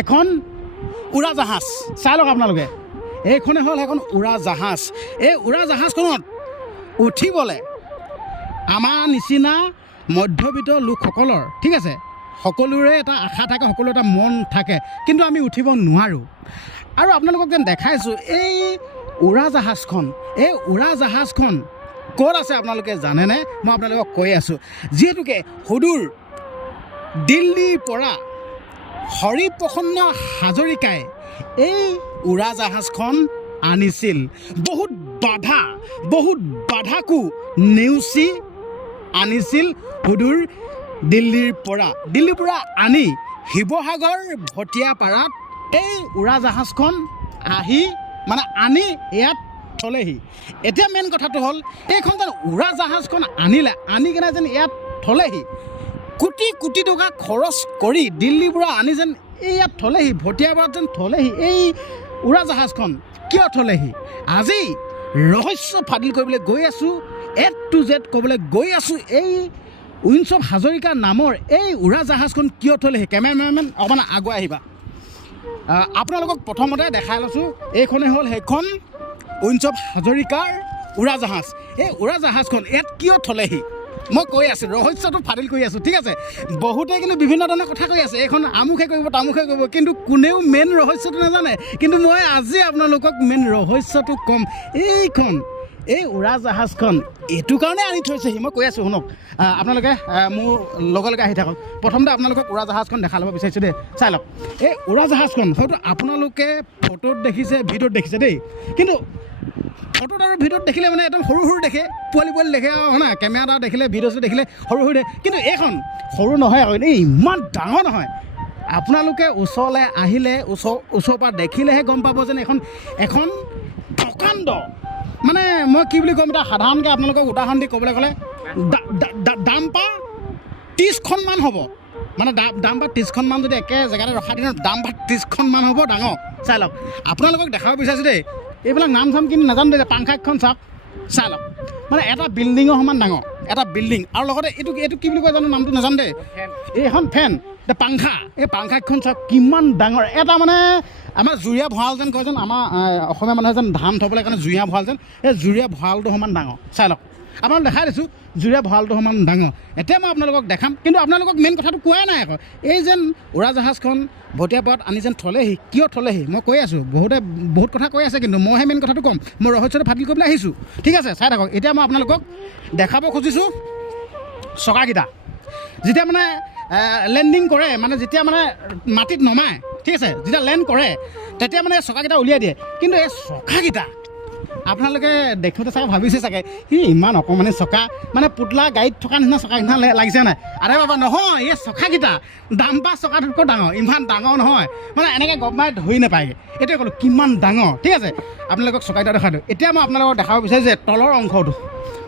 এখন উৰাজাহাজ চাই লওক আপোনালোকে এইখনে হ'ল এখন উৰাজাহাজ এই উৰাজাহাজখনত উঠিবলৈ আমাৰ নিচিনা মধ্যবিত্ত লোকসকলৰ ঠিক আছে সকলোৰে এটা আশা থাকে সকলো এটা মন থাকে কিন্তু আমি উঠিব নোৱাৰোঁ আৰু আপোনালোকক যেন দেখাইছোঁ এই উৰাজাহাজখন ক'ত আছে আপোনালোকে জানেনে মই আপোনালোকক কৈ আছোঁ যিহেতুকে সুদূৰ দিল্লীৰ পৰা হৰিপ্ৰসন্ন হাজৰিকাই এই উৰাজাহাজখন আনিছিল বহুত বাধাকো নেওচি আনিছিল সুদূৰ দিল্লীৰ পৰা আনি শিৱসাগৰ ভটিয়াপাৰাত এই উৰাজাহাজখন আনি ইয়াত থলেহি এতিয়া মেইন কথাটো হ'ল এইখন যেন উৰাজাহাজখন আনি কিনে যেন ইয়াত থলেহি কোটি টকা খৰচ কৰি দিল্লীৰ পৰা আনি যেন এই ইয়াত থলেহি ভটিয়াপাৰাত যেন থলেহি এই উৰাজাহাজখন কিয় থলেহি আজি ৰহস্য ফাদিল কৰিবলৈ গৈ আছোঁ A to Z ক'বলৈ গৈ আছোঁ এই উইন্স অফ হাজৰিকা নামৰ এই উৰাজাহাজখন কিয় থলে কেমেৰামেন অকণমান আগুৱাই আহিবা আপোনালোকক প্ৰথমতে দেখাই লৈছোঁ এইখনে হ'ল সেইখন উইন্স অফ হাজৰিকাৰ উৰাজাহাজ এই উৰাজাহাজখন ইয়াত কিয় থলেহি মই কৈ আছোঁ ৰহস্যটো ফাদিল কৰি আছোঁ ঠিক আছে বহুতে কিন্তু বিভিন্ন ধৰণৰ কথা কৈ আছে এইখন আমুখে কৰিব তামুখে কৰিব কিন্তু কোনেও মেইন ৰহস্যটো নাজানে কিন্তু মই আজি আপোনালোকক মেইন ৰহস্যটো ক'ম এই উৰাজাহাজখন এইটো কাৰণে আনি থৈছেহি মই কৈ আছোঁ শুনক আপোনালোকে মোৰ লগে আহি থাকক প্ৰথমতে আপোনালোকক উৰাজাহাজখন দেখাই ল'ব বিচাৰিছোঁ দেই চাই লওক এই উৰাজাহাজখন হয়তো আপোনালোকে ফটোত দেখিছে ভিডিঅ'ত দেখিছে দেই কিন্তু ফটোত আৰু ভিডিঅ'ত দেখিলে মানে একদম সৰু দেখে পোৱালি দেখে আৰু না কেমেৰা দেখিলে ভিডিঅ'টো দেখিলে সৰু দেখে কিন্তু এইখন সৰু নহয় আকৌ এই ইমান ডাঙৰ নহয় আপোনালোকে ওচৰলৈ আহিলে ওচৰৰ পৰা দেখিলেহে গম পাব যেন এখন প্ৰকাণ্ড মানে মই কি বুলি ক'ম এটা সাধাৰণকৈ আপোনালোকক উদাহৰণ দি ক'বলৈ গ'লে ডাম্পাৰ 30খনমান হ'ব মানে ডাম্পাৰ 30খনমান যদি একে জেগাতে ৰখাই দিনৰ ডাম্পাৰ 30খনমান হ'ব ডাঙৰ চাই লওক আপোনালোকক দেখাব বিচাৰিছোঁ দেই এইবিলাক নাম চাম কিন্তু নাজানো দেই পাংখাখন চাওক চাই লওক মানে এটা বিল্ডিঙৰ সমান ডাঙৰ এটা বিল্ডিং আৰু লগতে এইটো কি বুলি কয় জানো নামটো নাজানো দেই এইখন ফেন পাংখা এই পাংখাখন চাওক কিমান ডাঙৰ এটা মানে আমাৰ জুৰীয়া ভঁৰাল যেন কয় যেন আমাৰ অসমীয়া মানুহে যেন ধান থ'বলৈ কাৰণে জুৰীয়া ভঁৰাল যেন এই জুৰীয়া ভঁৰালটো সমান ডাঙৰ চাই লওক আপোনালোক দেখাই দিছোঁ জুৰীয়া ভঁৰালটো সমান ডাঙৰ এতিয়া মই আপোনালোকক দেখাম কিন্তু আপোনালোকক মেইন কথাটো কোৱাই নাই আকৌ এই যেন উৰাজাহাজখন ভটিয়াপাৰাত আনি যেন থলেহি কিয় থলেহি মই কৈ আছোঁ বহুত কথা কৈ আছে কিন্তু মইহে মেইন কথাটো ক'ম মই ৰহস্যটো ফাদিল কৰিবলৈ আহিছোঁ ঠিক আছে চাই থাকক এতিয়া মই আপোনালোকক দেখাব খুজিছোঁ চকাকেইটা যেতিয়া মানে লেণ্ডিং কৰে মানে যেতিয়া মানে মাটিত নমায় ঠিক আছে যেতিয়া লেণ্ড কৰে তেতিয়া মানে চকাকেইটা উলিয়াই দিয়ে কিন্তু এই চকাকেইটা আপোনালোকে দেখোঁতে চাগে ভাবিছে চাগে ইমান অকণমানি চকা মানে পুতলা গাড়ীত থকা নিচিনা চকা নিচিনা লাগিছে নাই আৰে বাবা নহয় এই চকাকেইটা ডাম্পাৰ চকাটোতকৈ ডাঙৰ ইমান ডাঙৰ নহয় মানে এনেকৈ গপ মাৰি ধৰি নাপায়গৈ এইটোৱে ক'লোঁ কিমান ডাঙৰ ঠিক আছে আপোনালোকক চকাকেইটা দেখাই দিওঁ এতিয়া মই আপোনালোকক দেখাব বিচাৰিছোঁ যে তলৰ অংশটো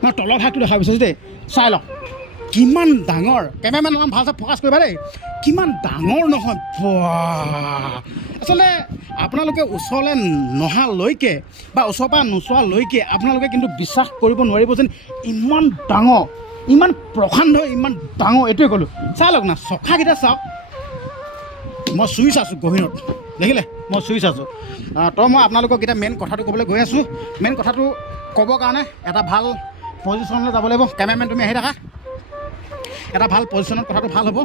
মই তলৰ ভাগটো দেখাব বিচাৰিছোঁ দেই চাই লওক কিমান ডাঙৰ কেমেৰামেন অলপ ভালকৈ ফ'কাছ কৰিবা দেই কিমান ডাঙৰ নহয় আচলতে আপোনালোকে ওচৰলৈ নহালৈকে বা ওচৰৰ পৰা নোচোৱালৈকে আপোনালোকে কিন্তু বিশ্বাস কৰিব নোৱাৰিব যেন ইমান ডাঙৰ ইমান প্ৰকাণ্ড ইমান ডাঙৰ এইটোৱে ক'লোঁ চাই লওক না চকাকেইটা চাওক মই চুই চাইছোঁ গহীনত দেখিলে মই চুই চাইছোঁ তো মই আপোনালোকক এতিয়া মেইন কথাটো ক'বলৈ গৈ আছোঁ মেইন কথাটো ক'বৰ কাৰণে এটা ভাল পজিশ্যনলৈ যাব লাগিব কেমেৰামেন তুমি আহি থাকা এটা ভাল পজিশ্যনত কথাটো ভাল হ'ব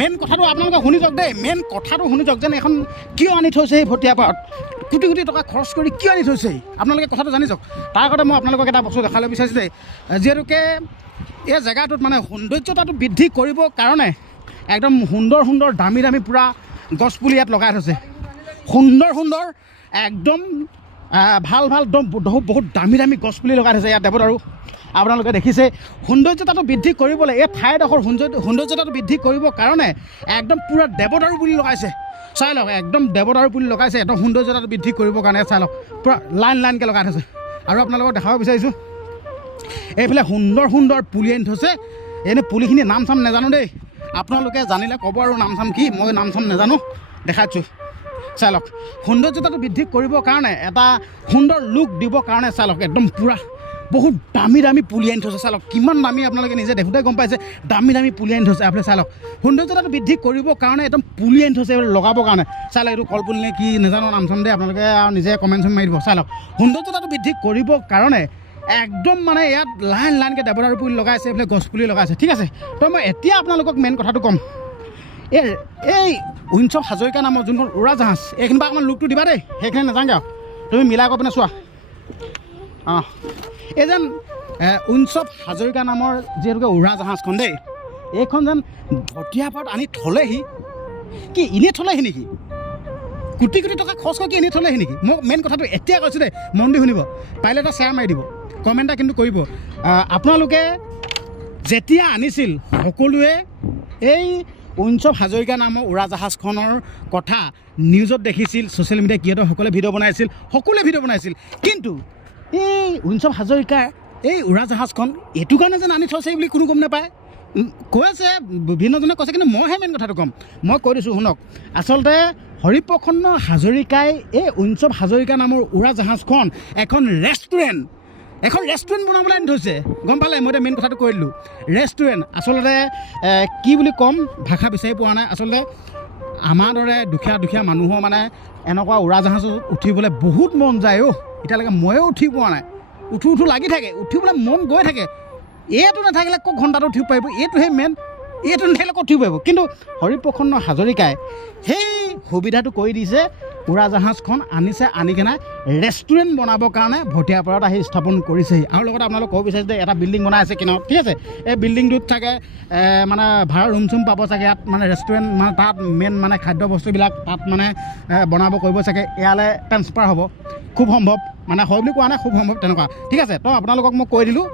মেইন কথাটো আপোনালোকে শুনি যাওক দেই মেইন কথাটো শুনি যাওক যেন এখন কিয় আনি থৈছে এই ভটিয়াপাৰাত কোটি টকা খৰচ কৰি কিয় আনি থৈছে আপোনালোকে কথাটো জানি যাওক তাৰ আগতে মই আপোনালোকক এটা বস্তু দেখাবলৈ বিচাৰিছোঁ দেই যিহেতুকে এই জেগাটোত মানে সৌন্দৰ্যতাটো বৃদ্ধি কৰিবৰ কাৰণে একদম সুন্দৰ দামী পূৰা গছপুলি ইয়াত লগাই থৈছে সুন্দৰ একদম ভাল একদম বহুত দামী গছপুলি লগাই থৈছে ইয়াত দেৱত আৰু আপোনালোকে দেখিছে সৌন্দৰ্যতাটো বৃদ্ধি কৰিবলৈ এই ঠাইডোখৰ সৌন্দৰ্যতাটো বৃদ্ধি কৰিবৰ কাৰণে একদম পূৰা দেৱদাৰু পুলি লগাইছে চাই লওক একদম দেৱদাৰু পুলি লগাইছে একদম সৌন্দৰ্যতাটো বৃদ্ধি কৰিবৰ কাৰণে চাই লওক পূৰা লাইনকৈ লগাই থৈছে আৰু আপোনালোকক দেখাব বিচাৰিছোঁ এইফালে সুন্দৰ পুলি আনি থৈছে এনেই পুলিখিনি নাম চাম নাজানো দেই আপোনালোকে জানিলে ক'ব আৰু নাম চাম কি মই নাম চাম নাজানো দেখাইছোঁ চাই লওক সৌন্দৰ্যতাটো বৃদ্ধি কৰিবৰ কাৰণে এটা সুন্দৰ লুক দিবৰ কাৰণে চাই লওক একদম পূৰা বহুত দামী দামী পুলি আনি থৈছে চাই লওক কিমান দামী আপোনালোকে নিজে দেখোঁতে গম পাইছে দামী দামী পুলি আনি থৈছে আপুনি চাই লওক সৌন্দৰ্যতাটো বৃদ্ধি কৰিবৰ কাৰণে একদম পুলি আনি থৈছে লগাবৰ কাৰণে চাই লওক এইটো কলপুলি নে কি নাজানো নাম চাম দেই আপোনালোকে আৰু নিজে কমেণ্ট চমেণ্ট মাৰি দিব চাই লওক সৌন্দৰ্যতাটো বৃদ্ধি কৰিবৰ কাৰণে একদম মানে ইয়াত লাইন লাইনকৈ দেৱদাৰু পুলি লগাইছে এইফালে গছ পুলি লগাইছে ঠিক আছে তো মই এতিয়া আপোনালোকক মেইন কথাটো ক'ম এই উইনচফ হাজৰিকা নামৰ যোনখন উৰাজাহাজ এইখিনি পৰা অকণমান লুকটো দিবা দেই সেইখিনি নাজানগৈ আৰু তুমি মিলাই কৰি পিনে চোৱা অঁ এই যেন উইনচফ হাজৰিকা নামৰ যিহেতুকে উৰাজাহাজখন দেই এইখন যেন ভটিয়াপাৰত আনি থ'লেহি কি এনেই থ'লেহি নেকি কোটি কোটি টকা খৰচ কৰি কি এনেই থ'লেহি নেকি মোক মেইন কথাটো এতিয়া কৈছোঁ দেই মন দি শুনিব পাৰিলে এটা শ্বেয়াৰ মাৰি দিব কমেণ্ট এটা কিন্তু কৰিব আপোনালোকে যেতিয়া আনিছিল সকলোৱে এই উইনচফ হাজৰিকা নামৰ উৰাজাহাজখনৰ কথা নিউজত দেখিছিল ছ'চিয়েল মিডিয়া ক্ৰিয়েটৰসকলে ভিডিঅ' বনাইছিল সকলোৱে ভিডিঅ' বনাইছিল কিন্তু এই উইনচফ হাজৰিকাৰ এই উৰাজাহাজখন এইটো কাৰণে যেন আনি থৈছে বুলি কোনো গম নাপায় কৈ আছে বিভিন্নজনে কৈছে কিন্তু মইহে মেইন কথাটো ক'ম মই কৈ দিছোঁ শুনক আচলতে হৰিপ্ৰসন্ন হাজৰিকাই এই উইনচফ হাজৰিকা নামৰ উৰাজাহাজখন এখন ৰেষ্টুৰেণ্ট বনাবলৈ আনি থৈছে গম পালে মই এতিয়া মেইন কথাটো কৈ দিলোঁ ৰেষ্টুৰেণ্ট আচলতে কি বুলি ক'ম ভাষা বিচাৰি পোৱা নাই আচলতে আমাৰ দৰে দুখীয়া মানুহৰ মানে এনেকুৱা উৰাজাহাজত উঠিবলৈ বহুত মন যায় এতিয়ালৈকে ময়ো উঠি পোৱা নাই উঠো লাগি থাকে উঠিবলৈ মন গৈ থাকে এইটো নাথাকিলে ক'ত ঘণ্টাটো উঠিব পাৰিব এইটোহে মেইন এইটো নাথাকিলে ক'ত উঠিব পাৰিব কিন্তু হৰিপ্ৰসন্ন হাজৰিকাই সেই সুবিধাটো কৰি দিছে উৰাজাহাজখন আনি কেনে ৰেষ্টুৰেণ্ট বনাবৰ কাৰণে ভটিয়াপাৰত আহি স্থাপন কৰিছেহি আৰু লগতে আপোনালোক ক'ব বিচাৰিছে যে এটা বিল্ডিং বনাই আছে কিনাৰত ঠিক আছে এই বিল্ডিংটোত চাগে মানে ভাড়া ৰুম চুম পাব চাগে ইয়াত মানে ৰেষ্টুৰেণ্ট মানে তাত মেইন মানে খাদ্য বস্তুবিলাক তাত মানে বনাব কৰিব চাগে ইয়ালৈ ট্ৰেন্সফাৰ হ'ব খুব সম্ভৱ মানে হয় বুলি কোৱা নাই খুব সম্ভৱ তেনেকুৱা ঠিক আছে তো আপোনালোকক মই কৈ দিলোঁ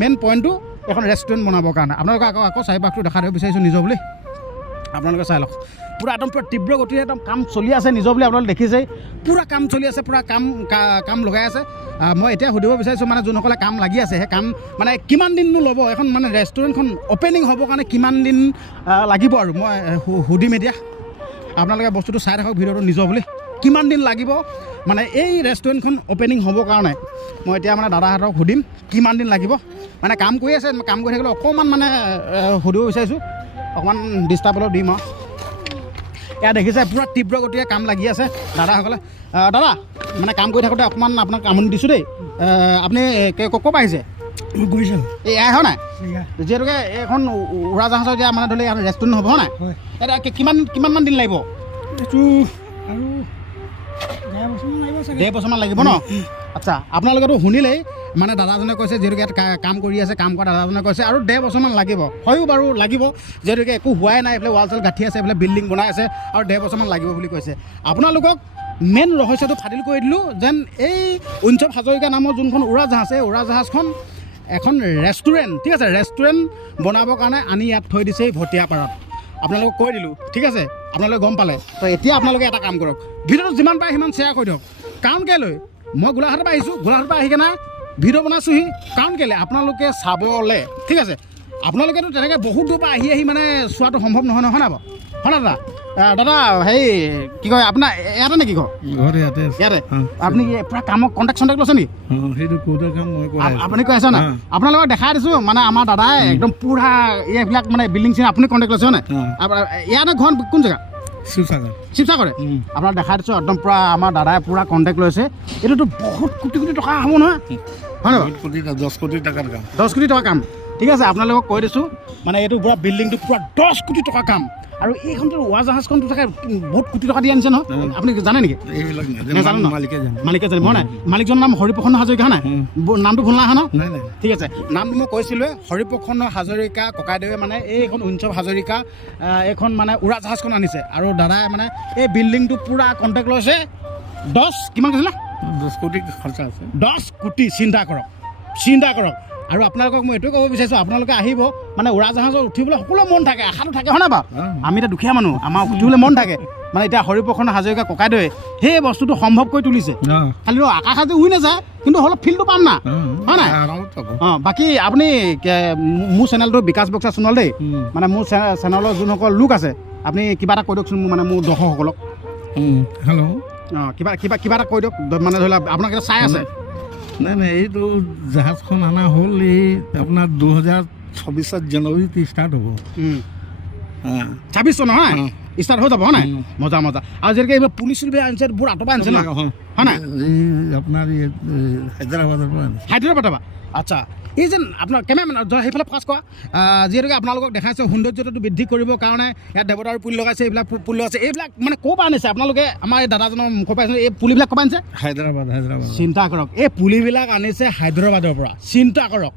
মেইন পইণ্টটো এখন ৰেষ্টুৰেণ্ট বনাবৰ কাৰণে আপোনালোকক আকৌ চাৰিপাশটো দেখাই দিব বিচাৰিছোঁ নিজৰ বুলি আপোনালোকে চাই লওক পূৰা একদম পূৰা তীব্ৰ গতিৰে একদম কাম চলি আছে নিজৰ বুলি আপোনালোকে দেখিছেই পূৰা কাম চলি আছে পূৰা কাম লগাই আছে মই এতিয়া সুধিব বিচাৰিছোঁ মানে যোনসকলে কাম লাগি আছে সেই কাম মানে কিমান দিননো ল'ব এখন মানে ৰেষ্টুৰেণ্টখন অ'পেনিং হ'বৰ কাৰণে কিমান দিন লাগিব আৰু মই সুধিম এতিয়া আপোনালোকে বস্তুটো চাই থাকক ভিডিঅ'টো নিজৰ বুলি কিমান দিন লাগিব মানে এই ৰেষ্টুৰেণ্টখন অ'পেনিং হ'বৰ কাৰণে মই এতিয়া মানে দাদাহঁতক সুধিম কিমান দিন লাগিব মানে কাম কৰি আছে কাম কৰি থাকিলে অকণমান মানে সুধিব বিচাৰিছোঁ অকণমান ডিষ্টাৰ্ব অলপ দিম আৰু এয়া দেখিছে পূৰা তীব্ৰ গতিৰে কাম লাগি আছে দাদাসকলে দাদা মানে কাম কৰি থাকোঁতে অকণমান আপোনাক আমনি দিছোঁ দেই আপুনি ক'ৰ পৰা আহিছে গৈছোঁ এই এয়া হয় নাই যিহেতুকে এইখন উৰাজাহাজৰ এতিয়া মানে ধৰি লওক ৰেষ্টুৰেণ্ট হ'ব হয় নাই এতিয়া কিমানমান দিন লাগিব এইটো আৰু 1.5 বছৰমান লাগিব ন আচ্ছা আপোনালোকেতো শুনিলেই মানে দাদাজনে কৈছে যিহেতুকে ইয়াত কাম কৰি আছে কাম কৰা দাদাজনে কৈছে আৰু 1.5 বছৰমান লাগিব হয়ো বাৰু লাগিব যিহেতুকে একো হোৱাই নাই এইফালে ৱাল চাল গাঁঠি আছে এইফালে বিল্ডিং বনাই আছে আৰু 1.5 বছৰমান লাগিব বুলি কৈছে আপোনালোকক মেইন ৰহস্যটো ফাদিল কৰি দিলোঁ যেন এই উইনচফ হাজৰিকা নামৰ যোনখন উৰাজাহাজ এই উৰাজাহাজখন এখন ৰেষ্টুৰেণ্ট ঠিক আছে ৰেষ্টুৰেণ্ট বনাবৰ কাৰণে আনি ইয়াত থৈ দিছে ভটিয়াপাৰত আপোনালোকক কৈ দিলোঁ ঠিক আছে আপোনালোকে গম পালে তো এতিয়া আপোনালোকে এটা কাম কৰক ভিডিঅ'টো যিমান পাৰে সিমান শ্বেয়াৰ কৰি দিয়ক কাৰণ কেলৈ মই গোলাঘাটৰ পৰা আহিছোঁ গোলাঘাটৰ পৰা আহি কেনে ভিডিঅ' বনাইছোঁহি কাৰণ কেলৈ আপোনালোকে চাবলৈ ঠিক আছে আপোনালোকেতো তেনেকৈ বহুত দূৰৰ পৰা আহি মানে চোৱাটো সম্ভৱ নহয় নহয় না বাৰু হয় না দাদা দাদা হেৰি কি কয় আপোনাৰ ইয়াতে নেকি ঘৰ ইয়াতে আপুনি পূৰা কামক কণ্টেক্ট চণ্টেক্ট লৈছে নেকি আপুনি কৈ আছে নাই আপোনালোকক দেখাই দিছোঁ মানে আমাৰ দাদাই একদম পূৰা এইবিলাক মানে বিল্ডিং চিল্ডিং আপুনি কণ্টেক্ট লৈছে হয় নাই ইয়াতে ঘৰ কোন জেগা শিৱসাগৰে আপোনাক দেখাই দিছোঁ একদম পূৰা আমাৰ দাদাই পূৰা কণ্টেক্ট লৈছে এইটোতো বহুত কোটি টকা হ'ব নহয় হয় নহয় 10 কোটি টকা কাম ঠিক আছে আপোনালোকক কৈ দিছোঁ মানে এইটো পূৰা বিল্ডিংটো পূৰা 10 কোটি টকা কাম আৰু এইখনটো উৰাজাহাজখনটো চাগে বহুত কোটি টকা দি আনিছে নহয় আপুনি জানে নেকি নাজানো ন মালিকে জানিব হয় নাই মালিকজনৰ নাম হৰিপ্ৰসন্ন হাজৰিকা হয় নাই নামটো ভুল নাই হয় ন ঠিক আছে নামটো মই কৈছিলোঁ হৰিপ্ৰসন্ন হাজৰিকা ককাইদেৱে মানে এইখন উইনচফ হাজৰিকা এইখন মানে উৰাজাহাজখন আনিছে আৰু দাদাই মানে এই বিল্ডিংটো পূৰা কণ্টেক্ট লৈছে 10 কিমান কৈছিলে 10 কোটি খৰচা আছে 10 কোটি চিন্তা কৰক আৰু আপোনালোকক মই এইটোৱে ক'ব বিচাৰিছোঁ আপোনালোকে আহিব মানে উৰাজাহাজত উঠিবলৈ সকলো মন থাকে আশাটো থাকে হয় নাই বাৰু আমি এতিয়া দুখীয়া মানুহ আমাৰ উঠিবলৈ মন থাকে মানে এতিয়া হৰিপ্ৰসন্ন হাজৰিকা ককাইদেৱে সেই বস্তুটো সম্ভৱ কৰি তুলিছে খালি আকাশ আজি উৰি নাযায় কিন্তু অলপ ফিল্ডটো পাম না হয় নাই বাকী আপুনি মোৰ চেনেলটো বিকাশ বক্সা সোণোৱাল দেই মানে মোৰ চেনেলৰ যোনসকল লোক আছে আপুনি কিবা এটা কৈ দিয়কচোন মানে মোৰ দৰ্শকসকলক হেল্ল' কিবা এটা কৈ দিয়ক মানে ধৰি লওক আপোনাক এতিয়া চাই আছে নাই এইটো জাহাজখন অনা হ'ল এই আপোনাৰ 2026 জানুৱাৰীত ষ্টাৰ্ট হ'ব 26 চন হয় ষ্টাৰ্ট হৈ যাব হয় নাই মজা মজা আৰু যেনেকৈ এইবাৰ পুলিচ আনিছে বহুত আঁতৰ পৰা আনিছে ন হয় নাই আপোনাৰ হায়দৰাবাদৰ পৰা আনিছে হায়দৰাবাদৰ পৰা আচ্ছা এই যেন আপোনাৰ কেমেৰামেন সেইফালে ফাৰ্ষ্ট কৰা যিহেতুকে আপোনালোকক দেখাইছে সৌন্দৰ্যটো বৃদ্ধি কৰিবৰ কাৰণে ইয়াত দেৱতাৰ পুলি লগাইছে এইবিলাক পুলি লগাইছে এইবিলাক মানে ক'ৰ পৰা আনিছে আপোনালোকে আমাৰ এই দাদাজনৰ মুখৰ পৰা এই পুলিবিলাক ক'ৰ পৰা আনিছে হায়দৰাবাদ চিন্তা কৰক এই পুলিবিলাক আনিছে হায়দৰাবাদৰ পৰা চিন্তা কৰক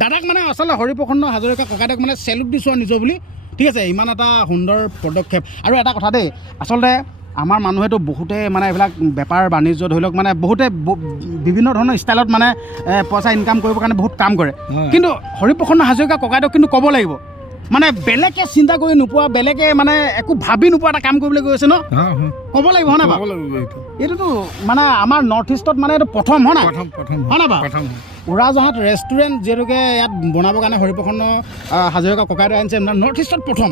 দাদাক মানে আচলতে হৰিপ্ৰসন্ন হাজৰিকা ককাইদেউক মানে চেলুট দিছোঁ আৰু নিজৰ বুলি ঠিক আছে ইমান এটা সুন্দৰ পদক্ষেপ আৰু এটা কথা দেই আচলতে আমাৰ মানুহেতো বহুতে মানে এইবিলাক বেপাৰ বাণিজ্য ধৰি লওক মানে বহুতে বিভিন্ন ধৰণৰ ষ্টাইলত মানে পইচা ইনকাম কৰিবৰ কাৰণে বহুত কাম কৰে কিন্তু হৰিপ্ৰসন্ন হাজৰিকা ককাইদেউক কিন্তু ক'ব লাগিব মানে বেলেগে চিন্তা কৰি নোপোৱা বেলেগে মানে একো ভাবি নোপোৱা এটা কাম কৰিবলৈ গৈ আছে ন ক'ব লাগিব হয় নাই বাৰু এইটোতো মানে আমাৰ নৰ্থ ইষ্টত মানে এইটো প্ৰথম হয় নাই হয় নাই বাৰু উৰাজাহাজ ৰেষ্টুৰেণ্ট যিহেতুকে ইয়াত বনাবৰ কাৰণে হৰিপ্ৰসন্ন হাজৰিকা ককাইদেউ আনিছে নৰ্থ ইষ্টত প্ৰথম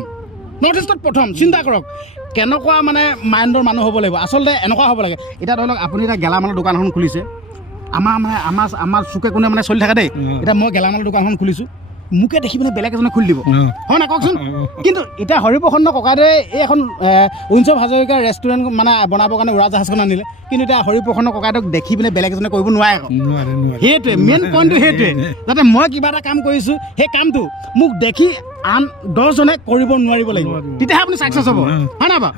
চিন্তা কৰক কেনেকুৱা মানে মাইণ্ডৰ মানুহ হ'ব লাগিব আচলতে এনেকুৱা হ'ব লাগে এতিয়া ধৰি লওক আপুনি এতিয়া গেলামালৰ দোকান এখন খুলিছে আমাৰ চুকে কোণে মানে চলি থাকে দেই এতিয়া মই গেলামালৰ দোকানখন খুলিছোঁ মোকে দেখি পিনে বেলেগ এজনে খুলি দিব হয় নাই কওকচোন কিন্তু এতিয়া হৰিপ্ৰসন্ন ককাইদেৱে এই এখন উইনছফ হাজৰিকাৰ ৰেষ্টুৰেণ্ট মানে বনাবৰ কাৰণে উৰাজাহাজখন আনিলে কিন্তু এতিয়া হৰিপ্ৰসন্ন ককাইদেউক দেখি পিনে বেলেগ এজনে কৰিব নোৱাৰে আকৌ সেইটোৱে মেইন পইণ্টটো সেইটোৱে যাতে মই কিবা এটা কাম কৰিছোঁ সেই কামটো মোক দেখি আন 10জনে কৰিব নোৱাৰিব লাগিব তেতিয়াহে আপুনি ছাকচেছ হ'ব হয় নাই বাৰু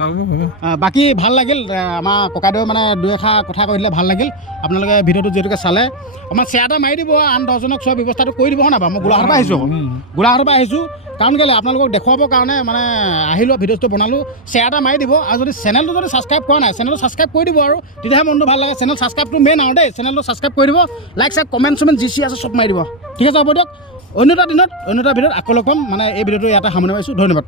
বাকী ভাল লাগিল আমাৰ ককাইদেৱে মানে দুই এষাৰ কথা কৈ দিলে ভাল লাগিল আপোনালোকে ভিডিঅ'টো যিহেতুকে চালে আমাৰ শ্বেয়াৰ এটা মাৰি দিব আন 10জনক চোৱা ব্যৱস্থাটো কৰি দিব হয় নাই বাৰু মই গোলাঘাটৰ পৰা আহিছোঁ কাৰণ কেলৈ আপোনালোকক দেখুৱাবৰ কাৰণে মানে আহিলোঁ ভিডিঅ'টো বনালোঁ শ্বেয়াৰ এটা মাৰি দিব আৰু যদি চেনেলটো যদি ছাবস্ক্ৰাইব কৰা নাই চেনেলটো ছাবস্ক্ৰাইব কৰি দিব আৰু তেতিয়াহে মনটো ভাল লাগে চেনেল ছাবস্ক্ৰাইবটো মেইন আৰু দেই চেনেলটো ছাবস্ক্ৰাইব কৰি দিব লাইক চাইক কমেণ্ট চমেণ্ট যি আছে চব মাৰি দিব ঠিক আছে হ'ব দিয়ক অন্য এটা দিনত অন্য এটা ভিডিঅ'ত আকৌ লগ পাম মানে এই ভিডিঅ'টো ইয়াতে সামৰণি মাৰিছোঁ ধন্যবাদ